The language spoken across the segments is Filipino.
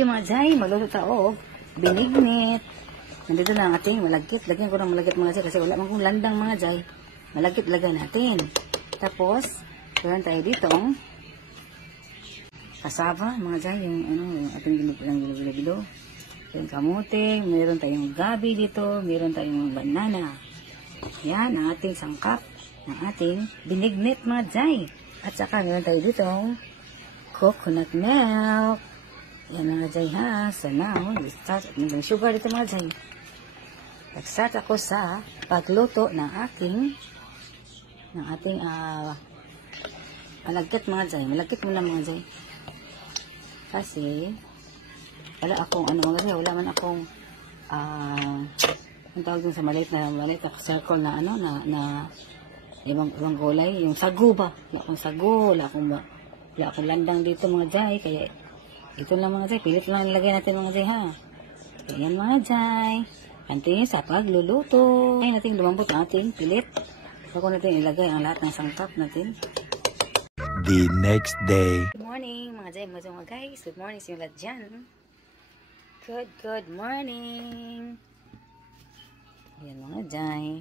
you mga jay. Magluto tayo. Binignit. Nandito na ang ating malagkit. Lagyan ko ng malagkit mga jay kasi wala man kong landang mga jay. Malagkit lagay natin. Tapos, meron tayo ditong kasaba mga jay. Yung ating ginugulong-gulo. Yung kamote. Meron tayong gabi dito. Meron tayong banana. Yan ang ating sangkap ng ating binignit mga jay. At saka meron tayo ditong coconut milk. Yan mga jay ha. So now, may sugar dito mga jay. Nag-start ako sa pagluto ng ating malagkit mga jay. Malagkit muna mga jay. Kasi, wala akong wala man akong ang tawag dun sa maliit na circle na na ibang gulay. Yung sago ba? Wala akong sago. Wala akong landang dito mga jay. Kaya, ito lang mga jay. Pilit lang nilagay natin mga jay ha. Ayan mga jay. Kantin sa pagluluto. Ay natin lumambot ang ating pilit. Bago natin ilagay ang lahat ng sangkap natin. The next day. Good morning mga jay. Mga guys. Good morning sa inyo lahat dyan. Good morning. Ayan mga jay.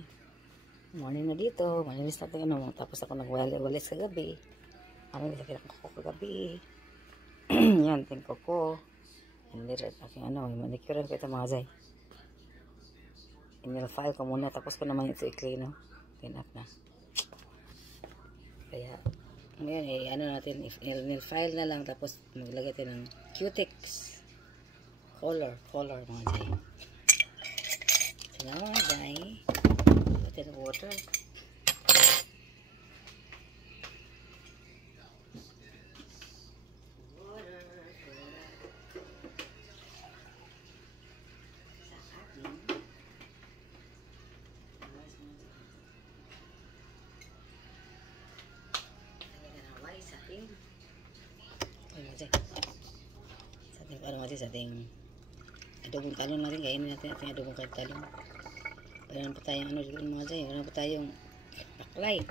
Morning na dito. Malinis natin tapos ako nagwalis kagabi. Nilagay ng koko kagabi. Yan, tin koko. Nilagay aking manicure ko ito mga jay. Inil-file ko muna. Tapos ko naman ito i-clean. Clean up na. Kaya, ngayon natin. Inil-file na lang. Tapos maglagay tayo ng Q-Tix. Color mga jay. So now mga jay. Lagay ng water. Sa ating adobong talong natin, kainin natin ating adobong talong. Meron pa tayong dito mga jay, meron pa tayong baklay.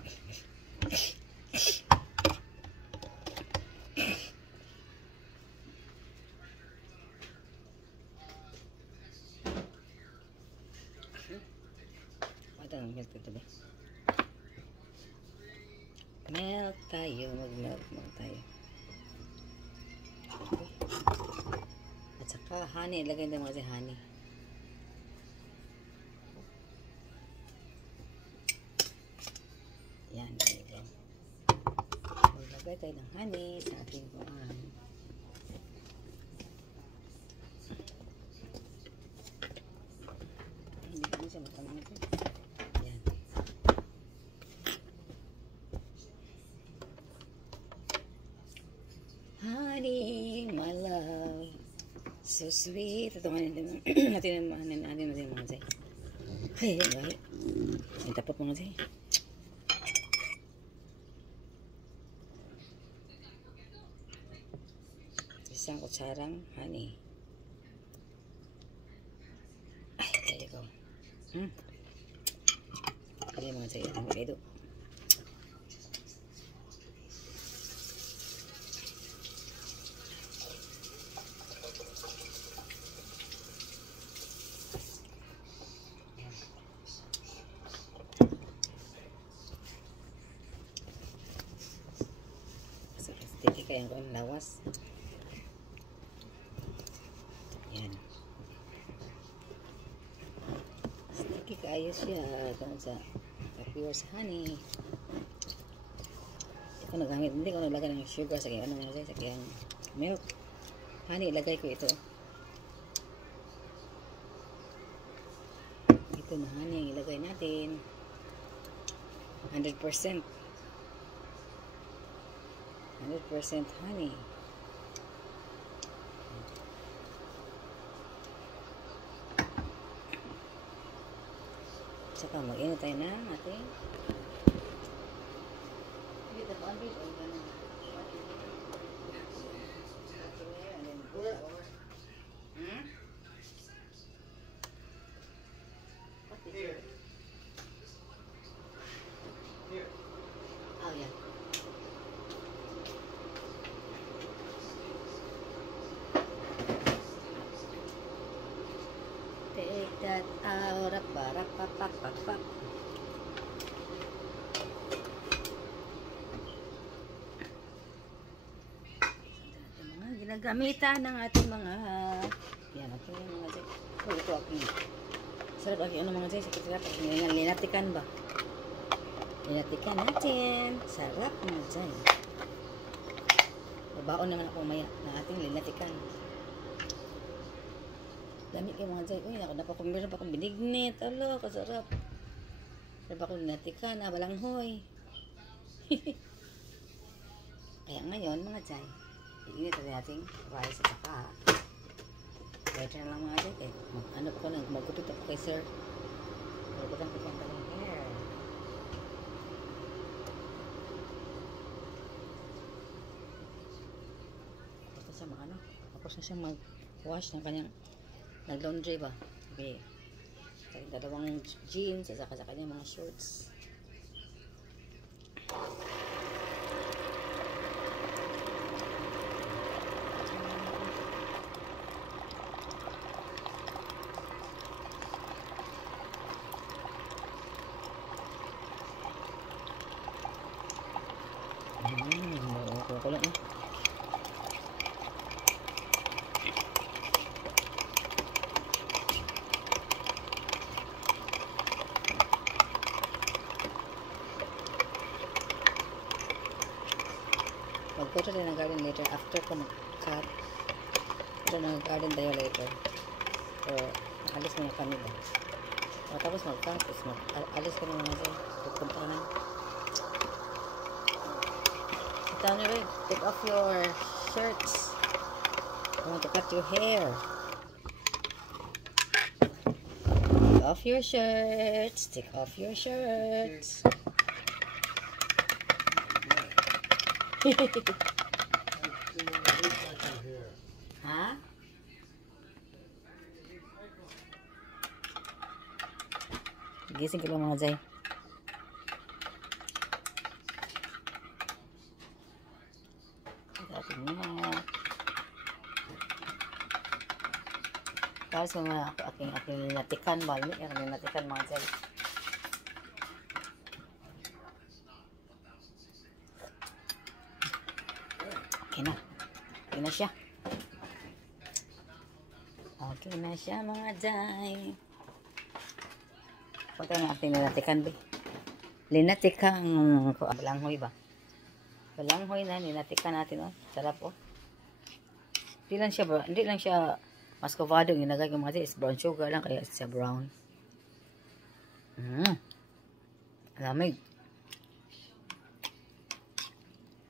Ito ang milk ito ba? Milk tayo, mag-milk tayo. At saka honey, ilagay natin mga honey. Yan, ilagay. Ilagay tayo ng honey sa ating kuhaan. Hindi ko siya matamang ito. Yan. Honey, my love. So sweet. Ito nga natin mga jay. Ay, bahay. Ay, tapot mga jay. Isang kutsarang honey. Ay, there you go. Ay, mga jay. Ang mga ito. Sticky kaya ko ang lawas. Yan. Sticky kayo siya. Sa pure honey. Ito nagamit. Hindi ko naglagay ng sugar sa kanyang sa kanyang milk. Honey, ilagay ko ito. Ito na honey ang ilagay natin. 100%. 100% honey. Saka mag-init tayo na ating oh yeah. Pakpak. Mga ginagamitan ng ating mga yan, okay mga Jay. Oh, ito aking sarap aking ano mga Jay, sarap aking linatikan ba? Linatikan natin. Sarap mga Jay. Babaon naman ako maya na ating linatikan. Dami kayo mga Jay. Uy, meron pa akong binignit. Alo, kasarap. Meron pa akong linatikan na balanghoy. Kaya ngayon mga Jay, iinit natin rice at saka waiter na lang mga Jay. Eh, ano pa ko nang magkupit ako kay sir. Magkupit ko ang kanyang hair. Tapos na siya mag-wash ng kanyang nag-laundry ba? Okay. Kaya dalawang jeans at saka sa kanyang mga shorts. Ko lang eh. Magpunta rin ng garden later after ko mag-cut. Punta ng garden tayo later. So, alis muna kami ba? Tapos mag-cut. Tapos alis kami mga Jay. Pupunta na. Sit down already. Take off your shirts. I want to cut your hair. Take off your shirts. Take off your shirts. Ha? Gising ko lang mga Jay. Dapat niya. Tapos mga aking linatikan ba? Yung linatikan mga Jay. Okay na. Okay na siya. Okay na siya mga Jay. Punta na ating linatikan ba? Linatikan balanghoy ba? Balanghoy na linatikan natin oh. Sarap oh. Hindi lang siya muscovado yung ginagay ko mga Jay. Is brown sugar lang kaya siya brown. Lamig.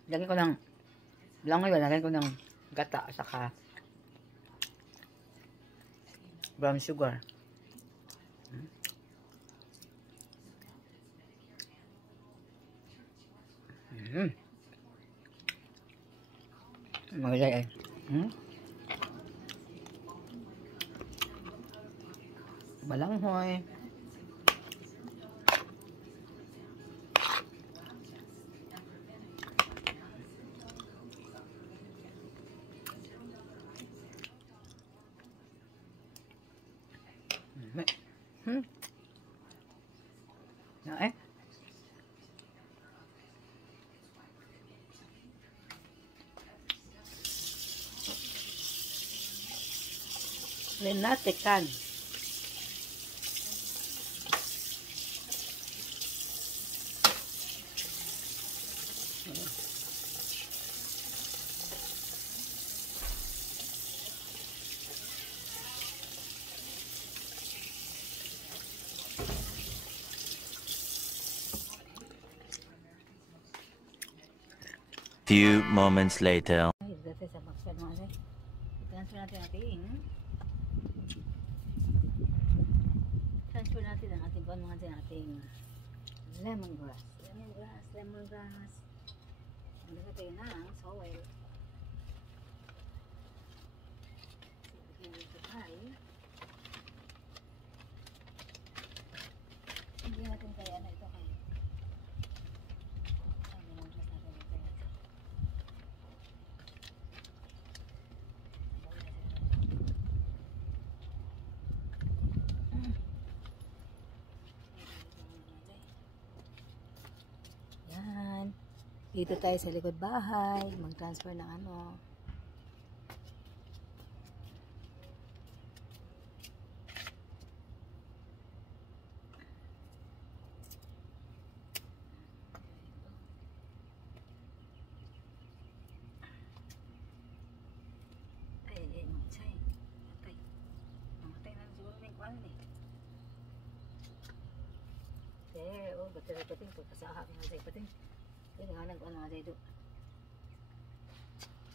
Lagyan ko lang balanghoy ba? Lagyan ko ng gata saka brown sugar. Maganda eh. Balanghoy. Eh. Linatikan. Few moments later. Dati sa baksan mga Jay. Transfer natin ang ating buwan mga Jay, ating lemongrass. Lemongrass. Ang lagay ng soil. Hindi natin kaya na ito kayo. Dito tayo sa likod bahay, mag-transfer ng ano. Ay, matay. Matay. Mamatay na siguro na yung kwan eh. Oh, ba't-bating to? Kasahap nga sa'yo, pating. Yan nga nag-ano nga sa'yo doon.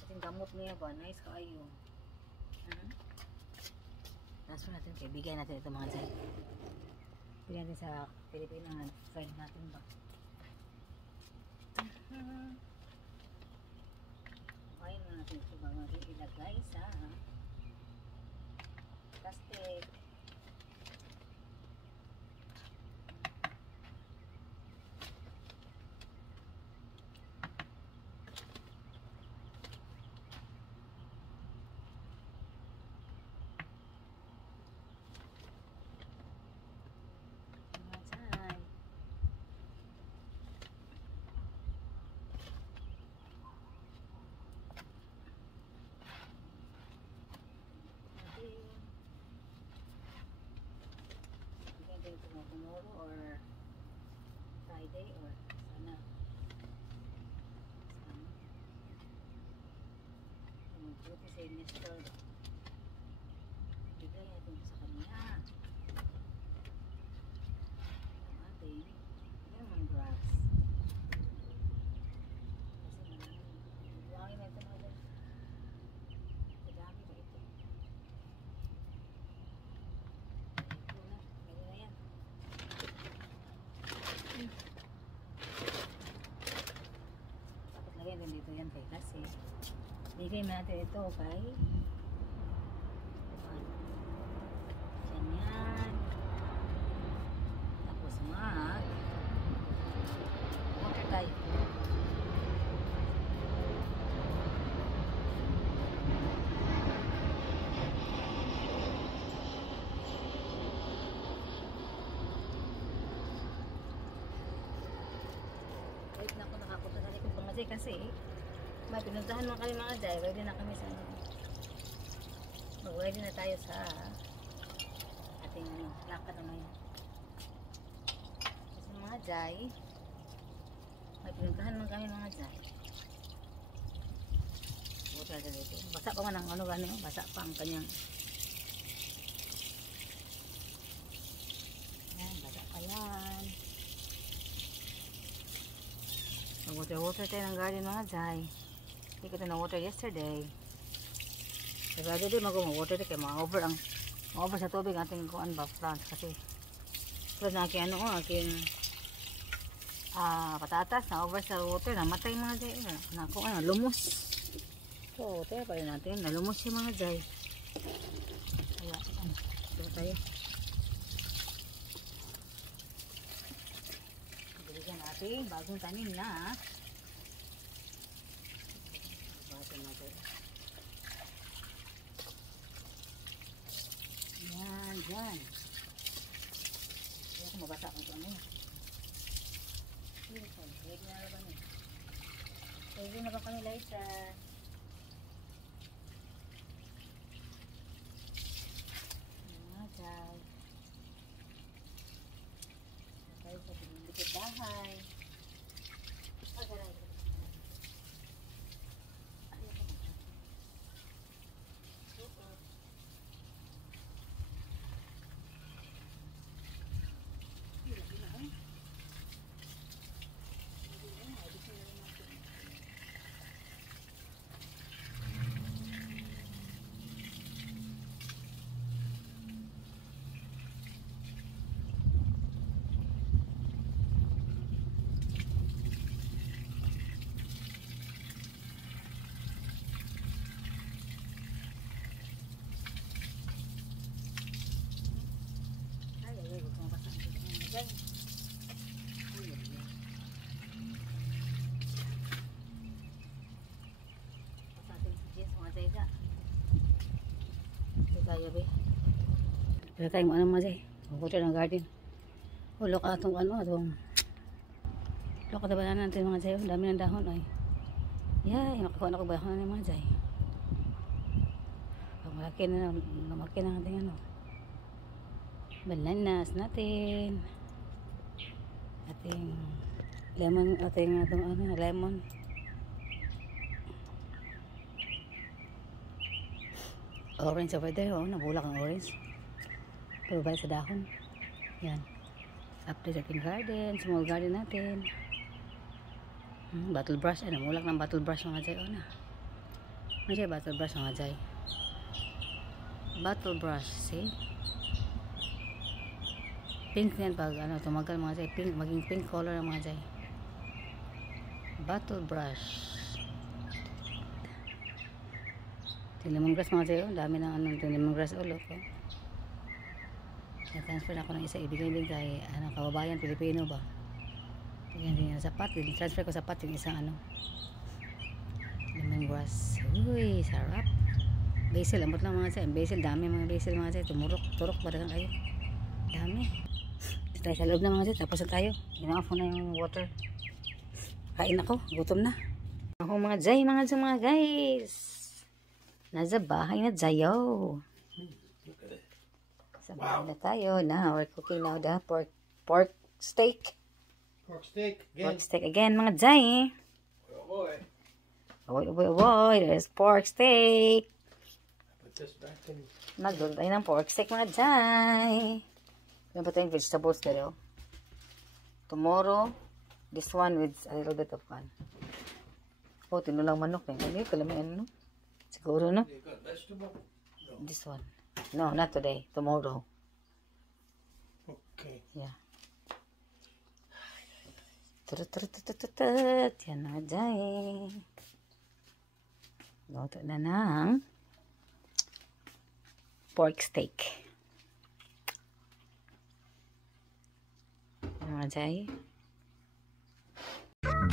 Pating gamot niya ba? Nice kayo. Transfer natin, bigay natin ito mga sa'yo. Bigyan natin sa Pilipinas, friend natin ba? Kaya na natin ito ba natin ilagay sa plastic. Tomorrow or Friday or sana buti sa Mr. Bigay natin sa kanya ang ating lemongrass kasi buhangin na ito mga madami ba ito dapat lagyan din dito yan kay kasi bigay natin ito kay yan tapos mag water tayo wait na ako nakapunta sa likod pangasay kasi may pinuntahan mo kami mga jay ready na kami sa mag-ready na tayo sa ating lakad na ngayon kasi mga jay may pinuntahan mo kami mga jay buta sa dito basa pa man ang ano gano'n basa pa ang kanyang yan basa pa yan mag-water tayo ng garden mga jay. Hindi ko ito na-water yesterday. Sabi din mag-water tayo kaya ma-over sa tubig ating kuan ba plants kasi tulad na aking aking patatas na over sa water namatay mga jay lumos. So tayo pa rin natin nalumos yung mga jay. Kaya ito tayo. Balikan natin bagong tanim na batin natin yan dyan hindi ako mabasa kung ito ano ready na ba niya ready na ba kami Liza dyan tayo sa likod bahay. Kaya ba? Kaya tayong ano mga day. Pupunta ng garden. Hulok atong ano atong Loko na banana natin mga jay. Ang dami ng dahon ay. Yeah, makakuha na ko ba ng mga jay. Pag malaki na ating ano. Bananas natin. Ating lemon, lemon. Orange over there, oh, nabulak ang orange. Pero balik sa dahon. Yan. Update ating garden, small garden natin. Battle brush, ay namulak ng battle brush mga jay, oh na. Ano siya battle brush mga jay? Battle brush, see? Pink yan pag ano, tumagal mga jay, pink, maging pink color ang mga jay. Battle brush. Lemongrass mga jay, oh, dami ng ano, lemongrass ulo ko. Na-transfer na ako ng isa, ibigay din kay kababayan Pilipino ba. Tingnan din yung sapat, transfer ko sapat yung isang ano, lemongrass. Uy, sarap. Basil, amot lang mga jay, basil, dami mga basil mga jay, turok ba dagang kayo, dami. Ito tayo sa loob na mga jay, tapos na tayo, gina-off mo na yung water. Kain ako, gutom na ako mga jay, mga guys. Nasa bahay na tayo. Sa bahay na tayo. Now, we're cooking now the pork steak. Pork steak again. Pork steak again, mga jay. Oh boy. Boy. There's pork steak. Put this back in. Magluto tayo ng pork steak, mga jay. Ano ba tayong vegetables dito? Tomorrow, this one with a little bit of fun. Oh, tinulang manok. Ano yun? Kalamian, no? Siguro, no? You got vegetable? No. This one. No, not today. Tomorrow. Okay. Yeah. Tutututututut. Yan na dyan. Luto na ng pork steak. Yan mga dyan.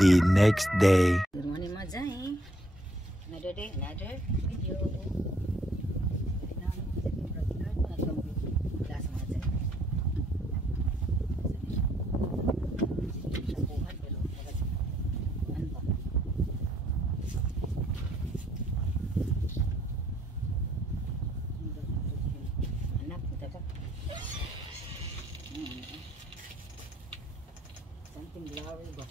The next day. Good morning mga dyan. Another day, another video. Something blurry ba?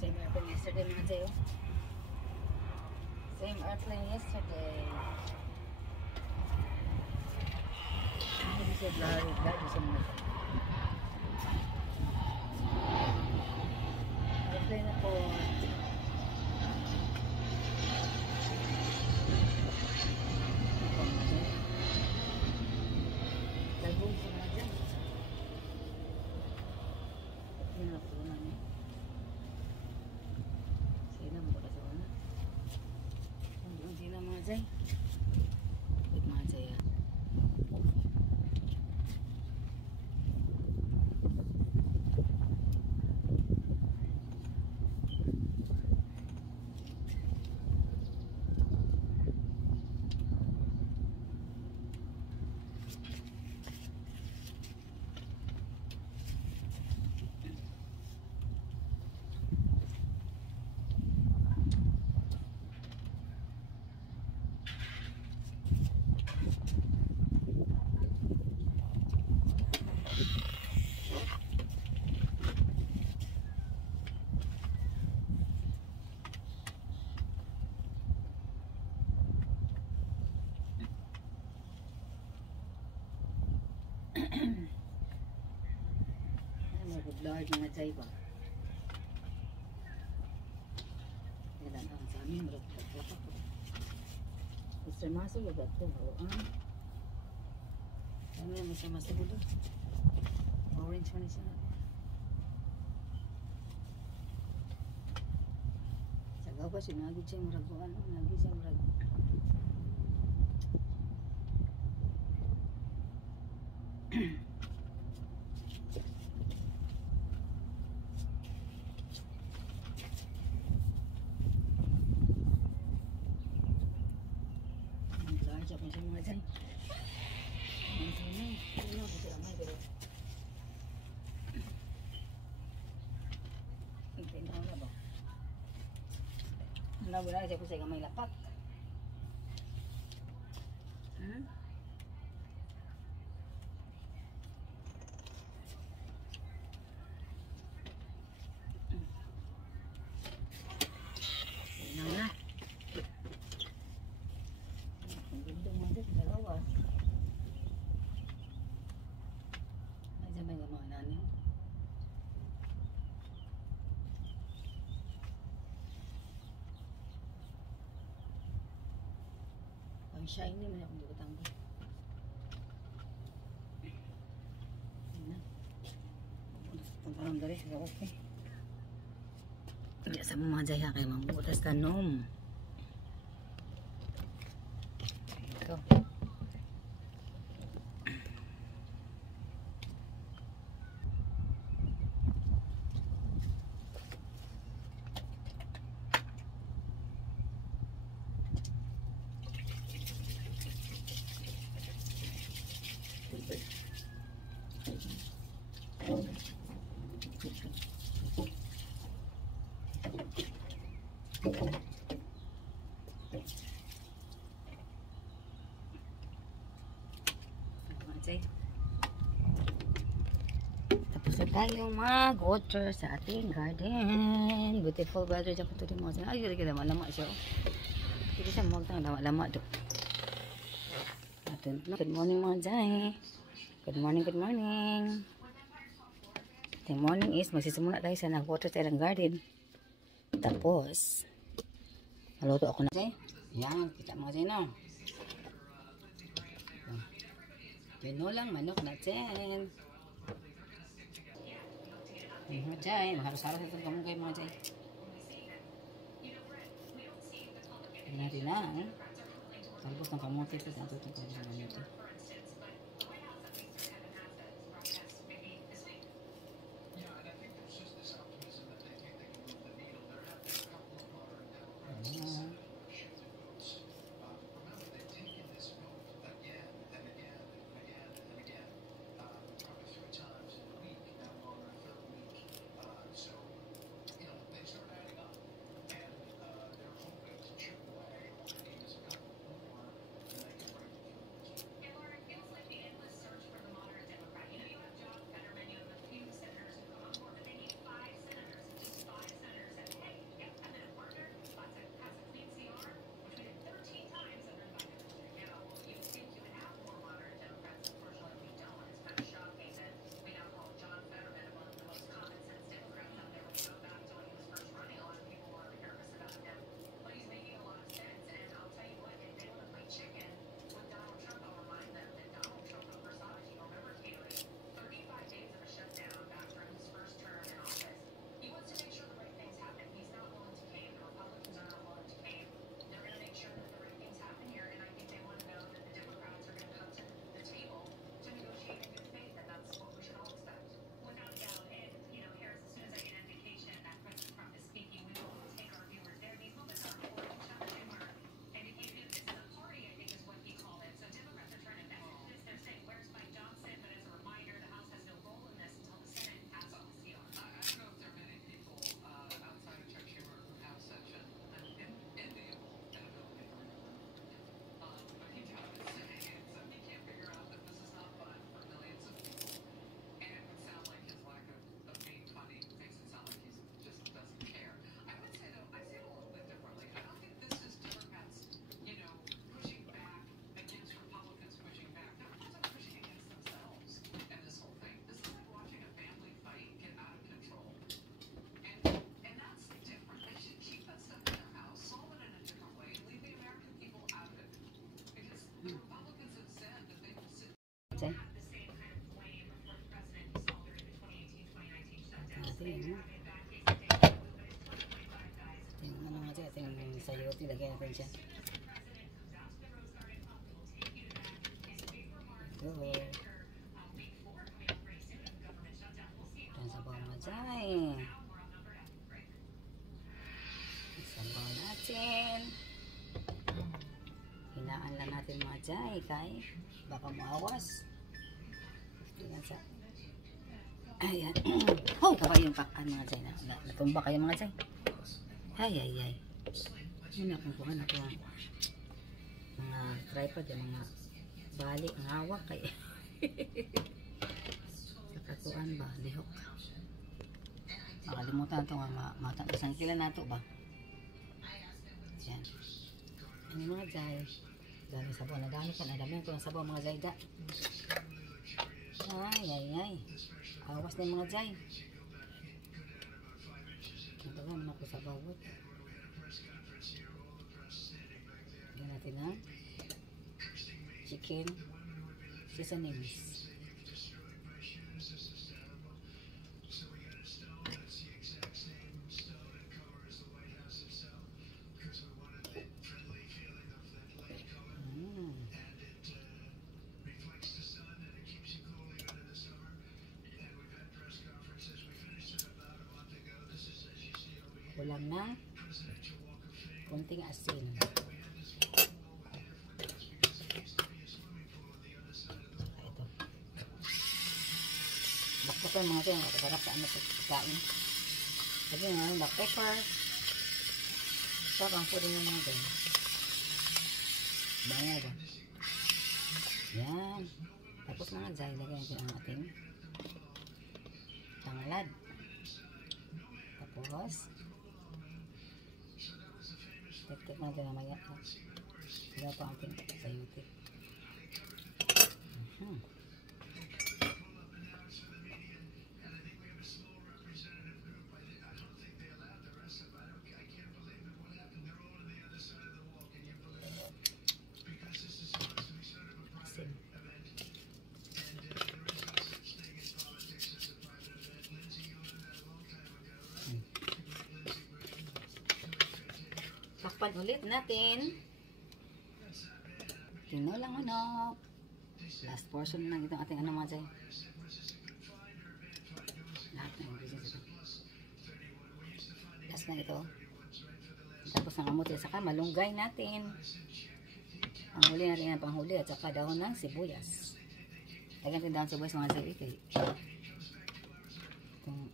Same airplane yesterday mga jay, oh. Same airplane yesterday. Hindi siya blurry sa mga airplane na po. Lagong sa mga jay. Ito na po namin. Mga jay. Wait mga jay. Lord mga jay ba? Kailan ang sa amin maragpagpapa ko. Mr. Maso lugat ko. Ano yung Mr. Maso ko doon? Orange man siya. Sa gawa siya nagid siya maraguan. Nagid siya marag. Nabula siya ko sa gamay lapak. Hmm? Na. Ang ganda mo dito, dalawa. Nandiyan ba yung mga nanin? Ang shiny mo na akong bukatang ko. Yan na. Tangkalang dari, sige okay. Hindi sa mga jaya kayo mabutas tanom. Ito. Tapos na tayo mag-water sa ating garden. Beautiful weather dyan po ito din mo. Ay, kita malama siya. Hindi siya magtang lama do. Good morning mga jay. Good morning, good morning. The morning is magsisimula tayo sa nag-water sa ilang garden. Tapos maluto ako na jay. Yan, kita mga jay na. Pinulang manok natin. Mga jay, maharos-haros ito kamong kayo mga jay. Tignan natin na. Talbos ng kamote ito. Ito itong kamote. Jay. Yung ano nga dyan, yung sayote, lagyan natin siya. Ito. Ito sa bawang majay. Sabaw natin. Hinaan lang natin majay, kay baka maawas. Tingnan sa. Ayan. Oh, kaba yung pakan mga jay na. Natumba kayo mga jay. Ay. Yun akong kuha na ko mga tripod, yung mga bali, ang hawak kay nakakuan ba, lihok. Makalimutan ito nga, isang kila na ito ba? Yan. Ano mga jay? Dami sabaw, nadami ka, nadami ko ng sabaw mga jayda. Ay. Awas na yung mga jay. Natawa naman ako sa bawat. Yan natin ang chicken seasonings. Kulang na konting asin. Ito. Black pepper mga ito. Masarap sa ano pagkain. Lagi nga black pepper. Sarap ang pwede ng mga ito. Bango ba? Yan. Tapos mga jay. Lagyan natin ang ating tanglad. Tapos tiktik natin na maya. Wala pa ating sayuti. Asin. Takpan ulit natin. Tinolang manok. Last portion na itong ating ano mga jay. Lahat ng ingredients ito. Last na ito. Tapos ang amote saka malunggay natin. Ang huli natin ang panghuli at saka dahon ng sibuyas. Lagyan natin dahon ng sibuyas mga jay. Itong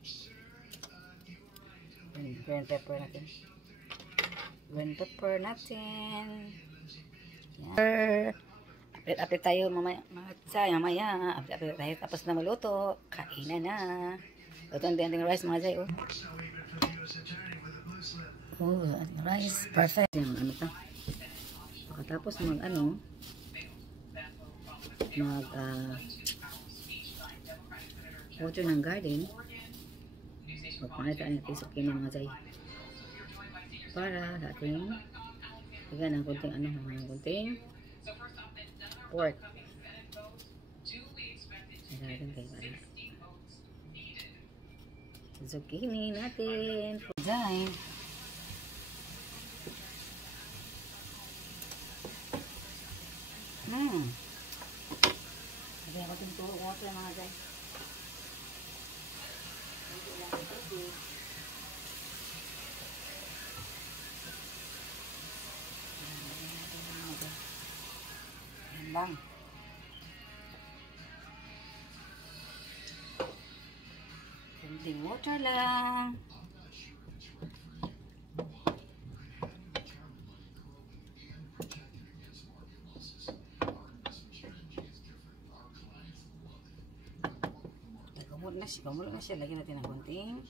green pepper natin. Green pepper natin. Yan. Update tayo mamaya. Mamaya. Update tayo tapos na maluto. Kainan na. Luto ang ating rice mga jay. Oh, ating rice. Perfect. Yung ano ta. Pagkatapos water ng garden. Magpangat ang tisok kini mga jay. Para sa ating lagyan ng konting pork. Lagyan kayo para zucchini natin. Dahil lagyan ako itong turo water mga guys. Lang. Kunting water lang. Kumulot na siya. Lagyan natin ng kunting